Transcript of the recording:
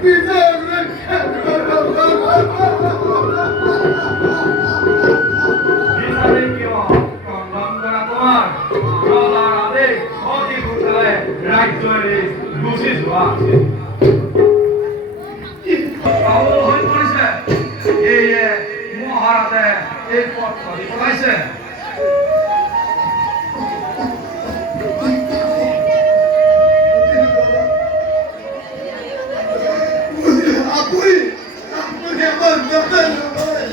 বিজয় রক্ষা করো বিচারে কেউ কন্ডম করা তোমার প্রধান আদেশ অতি ঘটলে রাজ্যের দোষী হওয়া পাগল হয়ে পড়েছে এই মহারাজে এই পথ ধরি পড়াইছে আপনি আপনি আমার দাদা নয়